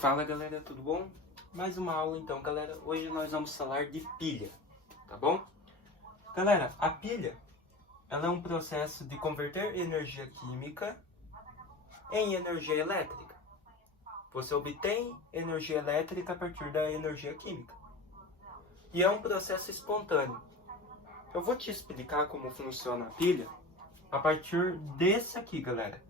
Fala galera, tudo bom? Mais uma aula então galera, hoje nós vamos falar de pilha, tá bom? Galera, a pilha, ela é um processo de converter energia química em energia elétrica. Você obtém energia elétrica a partir da energia química. E é um processo espontâneo. Eu vou te explicar como funciona a pilha a partir desse aqui, galera.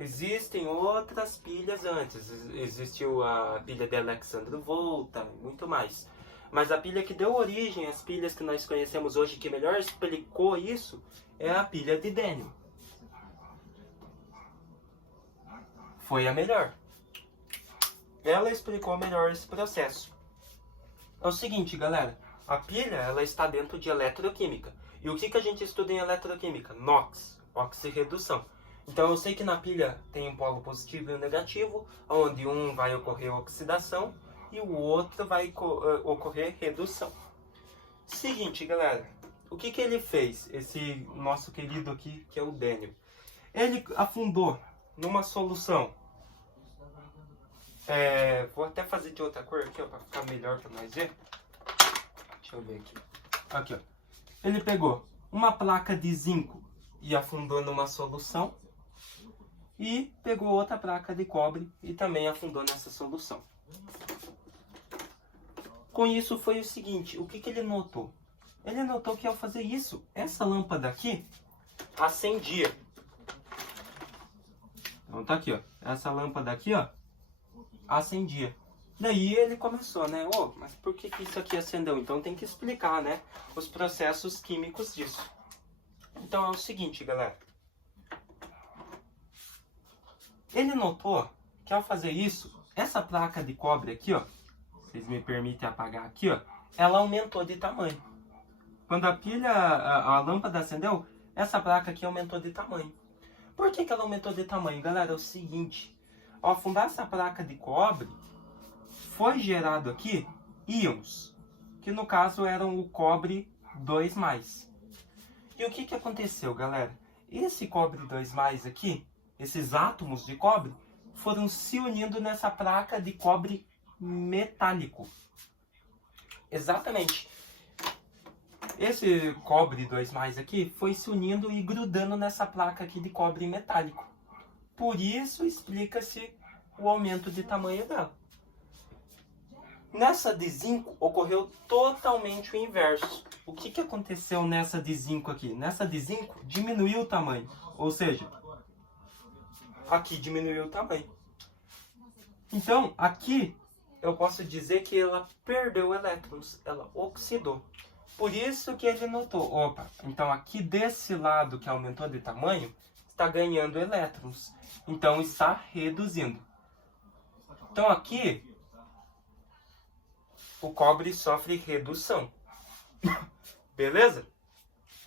Existem outras pilhas antes. Existiu a pilha de Alexandre Volta e muito mais. Mas a pilha que deu origem às pilhas que nós conhecemos hoje, que melhor explicou isso, é a pilha de Daniell. Foi a melhor. Ela explicou melhor esse processo. É o seguinte, galera. A pilha, ela está dentro de eletroquímica. E o que a gente estuda em eletroquímica? NOx, oxirredução. Então eu sei que na pilha tem um polo positivo e um negativo, onde um vai ocorrer oxidação e o outro vai ocorrer redução. Seguinte, galera. O que ele fez, esse nosso querido aqui, que é o Daniell? Ele afundou numa solução. Vou até fazer de outra cor aqui, ó, para ficar melhor para nós ver. Deixa eu ver aqui. Aqui, ó. Ele pegou uma placa de zinco e afundou numa solução. E pegou outra placa de cobre e também afundou nessa solução. Com isso foi o seguinte, o que ele notou? Ele notou que ao fazer isso, essa lâmpada aqui acendia. Então tá aqui, ó. Essa lâmpada aqui, ó, acendia. Daí ele começou, né? Mas por que isso aqui acendeu? Então tem que explicar, né? Os processos químicos disso. Então é o seguinte, galera. Ele notou que ao fazer isso, essa placa de cobre aqui, ó, vocês me permitem apagar aqui, ó, ela aumentou de tamanho. Quando a lâmpada acendeu, essa placa aqui aumentou de tamanho. Por que ela aumentou de tamanho, galera? É o seguinte, ao afundar essa placa de cobre, foi gerado aqui íons, que no caso eram o cobre 2+. E o que aconteceu, galera? Esse cobre 2+ aqui, esses átomos de cobre, foram se unindo nessa placa de cobre metálico. Exatamente. Esse cobre 2+ aqui foi se unindo e grudando nessa placa aqui de cobre metálico. Por isso explica-se o aumento de tamanho dela. Nessa de zinco ocorreu totalmente o inverso. O que aconteceu nessa de zinco aqui? Nessa de zinco diminuiu o tamanho. Ou seja, aqui diminuiu o tamanho. Então, aqui eu posso dizer que ela perdeu elétrons, ela oxidou. Por isso que ele notou, então aqui desse lado que aumentou de tamanho, está ganhando elétrons. Então está reduzindo. Então aqui, o cobre sofre redução. Beleza?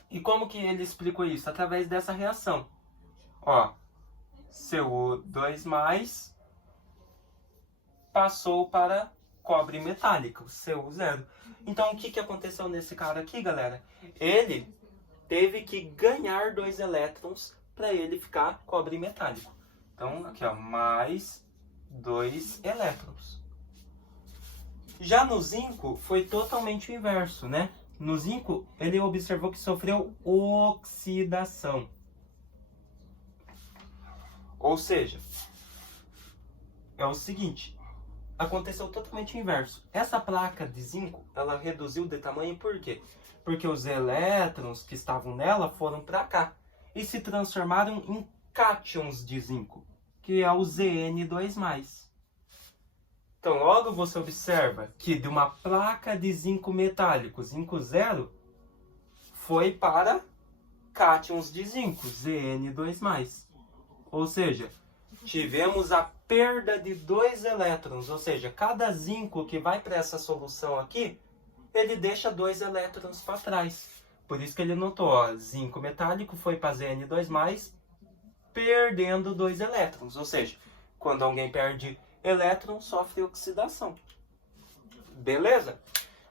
E como que ele explicou isso? Através dessa reação. CO2+ passou para cobre metálico, CO0. Então, o que aconteceu nesse cara aqui, galera? Ele teve que ganhar 2 elétrons para ele ficar cobre metálico. Então, aqui, ó, mais 2 elétrons. Já no zinco, foi totalmente o inverso, né? No zinco, ele observou que sofreu oxidação. Ou seja, é o seguinte, aconteceu totalmente o inverso. Essa placa de zinco, ela reduziu de tamanho por quê? Porque os elétrons que estavam nela foram para cá e se transformaram em cátions de zinco, que é o Zn2+. Então, logo você observa que de uma placa de zinco metálico, zinco 0, foi para cátions de zinco, Zn2+. Ou seja, tivemos a perda de 2 elétrons, ou seja, cada zinco que vai para essa solução aqui, ele deixa 2 elétrons para trás. Por isso que ele notou, zinco metálico foi para Zn2+, perdendo 2 elétrons. Ou seja, quando alguém perde elétron, sofre oxidação. Beleza?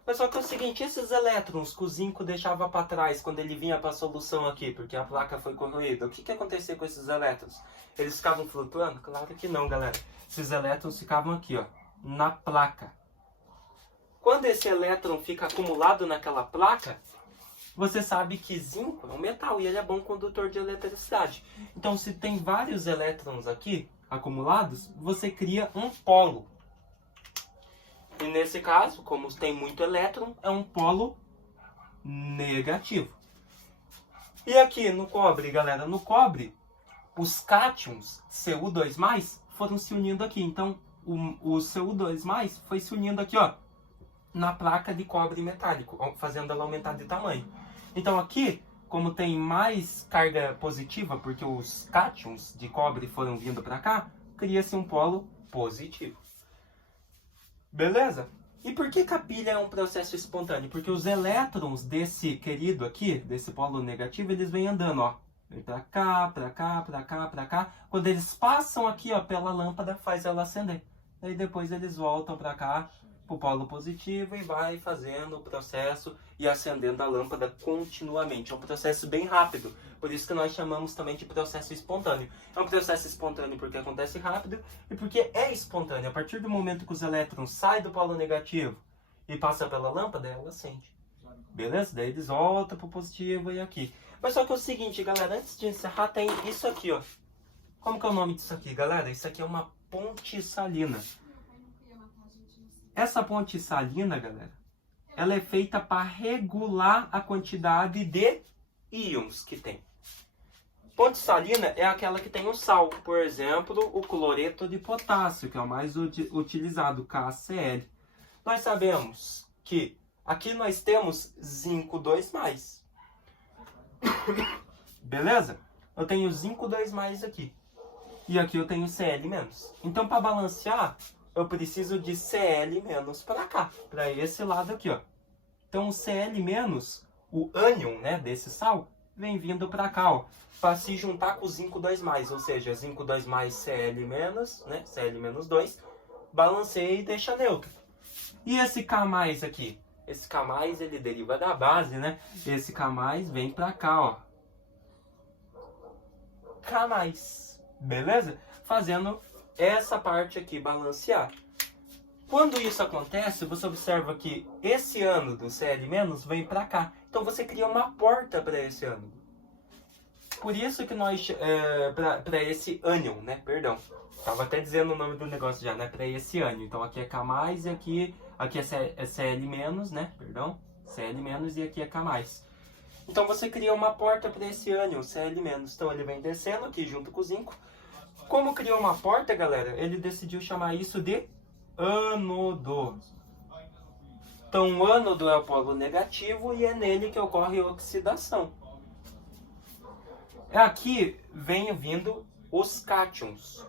Mas só que é o seguinte, esses elétrons que o zinco deixava para trás quando ele vinha para a solução aqui, porque a placa foi corroída, o que acontecia com esses elétrons? Eles ficavam flutuando? Claro que não, galera. Esses elétrons ficavam aqui, ó, na placa. Quando esse elétron fica acumulado naquela placa, você sabe que zinco é um metal e ele é bom condutor de eletricidade. Então, se tem vários elétrons aqui acumulados, você cria um polo. E nesse caso, como tem muito elétron, é um polo negativo. E aqui no cobre, galera, no cobre, os cátions Cu2+, foram se unindo aqui. Então, o Cu2+, foi se unindo aqui, ó, na placa de cobre metálico, fazendo ela aumentar de tamanho. Então aqui, como tem mais carga positiva, porque os cátions de cobre foram vindo para cá, cria-se um polo positivo. Beleza? E por que a pilha é um processo espontâneo? Porque os elétrons desse querido aqui, desse polo negativo, eles vêm andando, ó. Vem pra cá, pra cá, pra cá, pra cá. Quando eles passam aqui, ó, pela lâmpada, faz ela acender. Aí depois eles voltam pra cá, pro polo positivo, e vai fazendo o processo e acendendo a lâmpada continuamente. É um processo bem rápido. Por isso que nós chamamos também de processo espontâneo. É um processo espontâneo porque acontece rápido e porque é espontâneo. A partir do momento que os elétrons saem do polo negativo e passam pela lâmpada, ela acende. Beleza? Daí eles voltam pro positivo e aqui. Mas só que é o seguinte, galera, antes de encerrar, tem isso aqui, ó. Como que é o nome disso aqui, galera? Isso aqui é uma ponte salina. Essa ponte salina, galera, ela é feita para regular a quantidade de íons que tem. Ponte salina é aquela que tem o sal. Por exemplo, o cloreto de potássio, que é o mais utilizado, KCl. Nós sabemos que aqui nós temos zinco 2+. Beleza? Eu tenho zinco 2+ aqui. E aqui eu tenho Cl-. Então, para balancear, eu preciso de Cl- para cá, para esse lado aqui, ó. Então, o Cl-, o ânion, né, desse sal, vem vindo para cá, ó, para se juntar com o zinco 2+, ou seja, zinco 2+, Cl-, né, Cl-2, balanceia e deixa neutro. E esse K+ aqui? Esse K+, ele deriva da base, né? Esse K+ vem para cá, ó. K+, beleza? Fazendo essa parte aqui balancear. Quando isso acontece, você observa que esse ânodo Cl- vem para cá. Então você cria uma porta para esse ânodo. Por isso que nós, para esse ânion, né? Perdão. Tava até dizendo o nome do negócio já, né? Para esse ânion. Então aqui é K+, e aqui é Cl-, né? Perdão. Cl- e aqui é K+. Então você cria uma porta para esse ânion Cl-. Então ele vem descendo aqui junto com o zinco. Como criou uma porta, galera, ele decidiu chamar isso de ânodo. Então o ânodo é o polo negativo e é nele que ocorre a oxidação. Aqui vem vindo os cátions.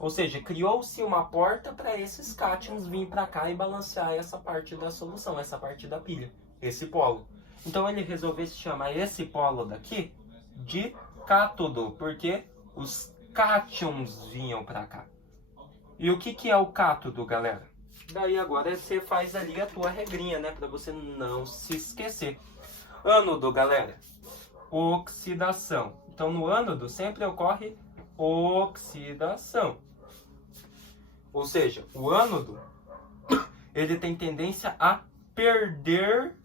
Ou seja, criou-se uma porta para esses cátions vir para cá e balancear essa parte da solução, essa parte da pilha, esse polo. Então ele resolveu chamar esse polo daqui de cátodo, porque os cátions vinham para cá. E o que é o cátodo, galera? Daí agora você faz ali a tua regrinha, né? Para você não se esquecer. Ânodo, galera. Oxidação. Então no ânodo sempre ocorre oxidação. Ou seja, o ânodo ele tem tendência a perder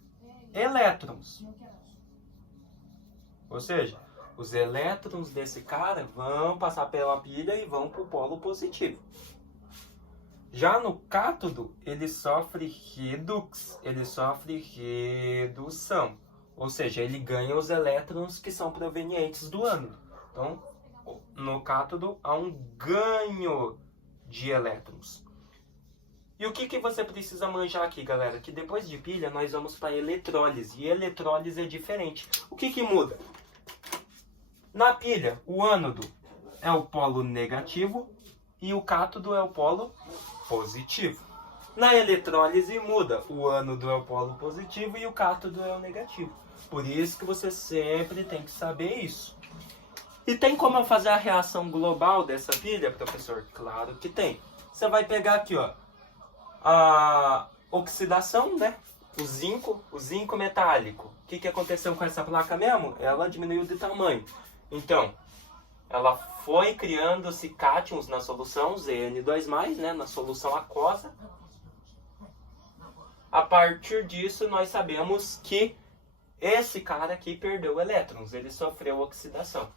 elétrons. Ou seja, os elétrons desse cara vão passar pela pilha e vão para o polo positivo. Já no cátodo, ele sofre redução. Ou seja, ele ganha os elétrons que são provenientes do ânodo. Então, no cátodo há um ganho de elétrons. E o que você precisa manjar aqui, galera? Que depois de pilha nós vamos para eletrólise. E eletrólise é diferente. O que muda? Na pilha, o ânodo é o polo negativo e o cátodo é o polo positivo. Na eletrólise muda. O ânodo é o polo positivo e o cátodo é o negativo. Por isso que você sempre tem que saber isso. E tem como eu fazer a reação global dessa pilha, professor? Claro que tem. Você vai pegar aqui, ó, a oxidação, né? O zinco metálico. O que aconteceu com essa placa mesmo? Ela diminuiu de tamanho. Então, ela foi criando-se cátions na solução Zn2+, né, na solução aquosa. A partir disso, nós sabemos que esse cara aqui perdeu elétrons, ele sofreu oxidação.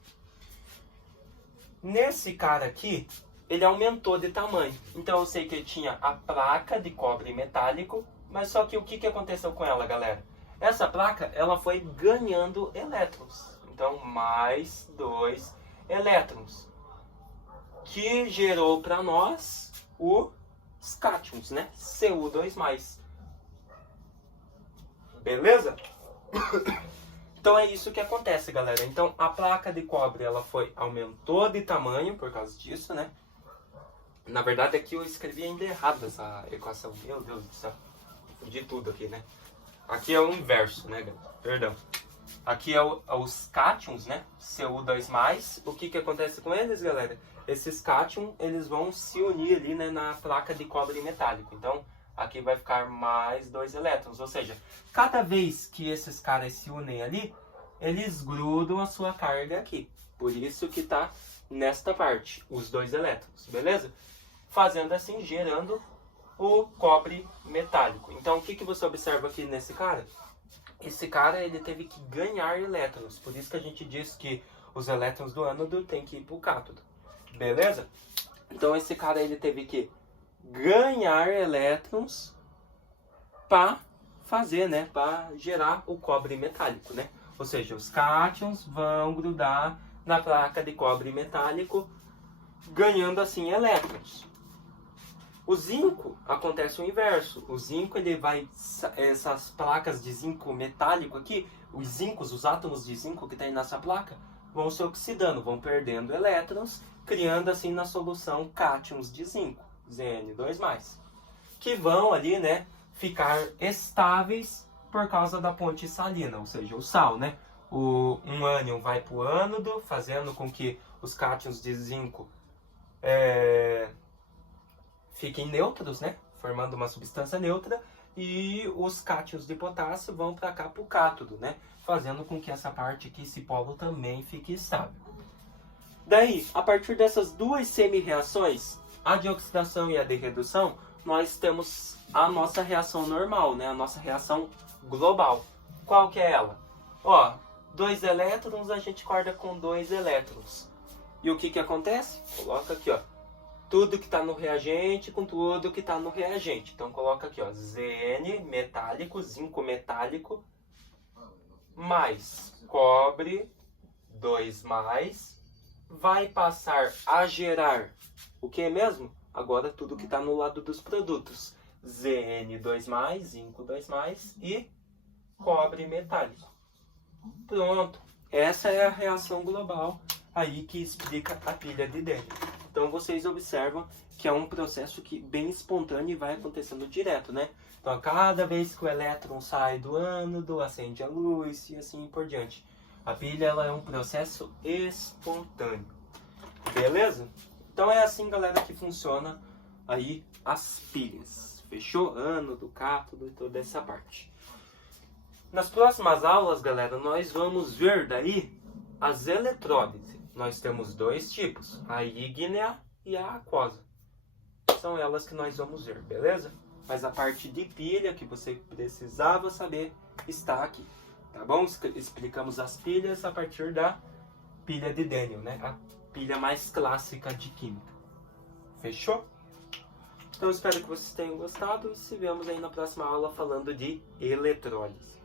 Nesse cara aqui, ele aumentou de tamanho. Então eu sei que ele tinha a placa de cobre metálico, mas só que o que aconteceu com ela, galera? Essa placa, ela foi ganhando elétrons. Então, mais 2 elétrons. Que gerou para nós os cátions, né? Cu2+. Beleza? Então é isso que acontece, galera. Então a placa de cobre, ela aumentou de tamanho por causa disso, né? Na verdade aqui eu escrevi ainda errado essa equação. Meu Deus do céu. De tudo aqui, né? Aqui é o inverso, né, galera? Perdão. Aqui é os cátions, né? Cu2+. O que acontece com eles, galera? Esses cátions, eles vão se unir ali, né, na placa de cobre metálico. Então, aqui vai ficar mais 2 elétrons. Ou seja, cada vez que esses caras se unem ali, eles grudam a sua carga aqui. Por isso que tá nesta parte, os 2 elétrons, beleza? Fazendo assim, gerando o cobre metálico. Então, o que você observa aqui nesse cara? Esse cara, ele teve que ganhar elétrons. Por isso que a gente diz que os elétrons do ânodo tem que ir para o cátodo. Beleza? Então, esse cara, ele teve que ganhar elétrons para fazer, né? Para gerar o cobre metálico, né? Ou seja, os cátions vão grudar na placa de cobre metálico, ganhando assim elétrons. O zinco acontece o inverso. O zinco, ele vai, essas placas de zinco metálico aqui, os zincos, os átomos de zinco que tem nessa placa, vão se oxidando, vão perdendo elétrons, criando assim na solução cátions de zinco, Zn2+, que vão ali, né, ficar estáveis por causa da ponte salina, ou seja, o sal, né? Um ânion vai para o ânodo, fazendo com que os cátions de zinco fiquem neutros, né? Formando uma substância neutra, e os cátions de potássio vão para cá para o cátodo, né? Fazendo com que essa parte aqui, esse polo, também fique estável. Daí, a partir dessas duas semi-reações, a de oxidação e a de redução, nós temos a nossa reação normal, né? A nossa reação global. Qual que é ela? Ó, 2 elétrons, a gente corta com 2 elétrons. E o que acontece? Coloca aqui, ó. Tudo que está no reagente com tudo que está no reagente. Então coloca aqui, ó, Zn metálico, zinco metálico, mais cobre 2+, vai passar a gerar o que mesmo? Agora tudo que está no lado dos produtos. Zn2+, zinco 2+, e cobre metálico. Pronto. Essa é a reação global aí que explica a pilha de Dennett. Então vocês observam que é um processo que bem espontâneo e vai acontecendo direto, né? Então a cada vez que o elétron sai do ânodo, acende a luz e assim por diante. A pilha, ela é um processo espontâneo. Beleza? Então é assim, galera, que funciona aí as pilhas. Fechou? Ânodo, cátodo e toda essa parte. Nas próximas aulas, galera, nós vamos ver daí as eletrólises. Nós temos 2 tipos, a ígnea e a aquosa. São elas que nós vamos ver, beleza? Mas a parte de pilha que você precisava saber está aqui, tá bom? Explicamos as pilhas a partir da pilha de Daniel, né? A pilha mais clássica de química. Fechou? Então espero que vocês tenham gostado e se vemos aí na próxima aula falando de eletrólise.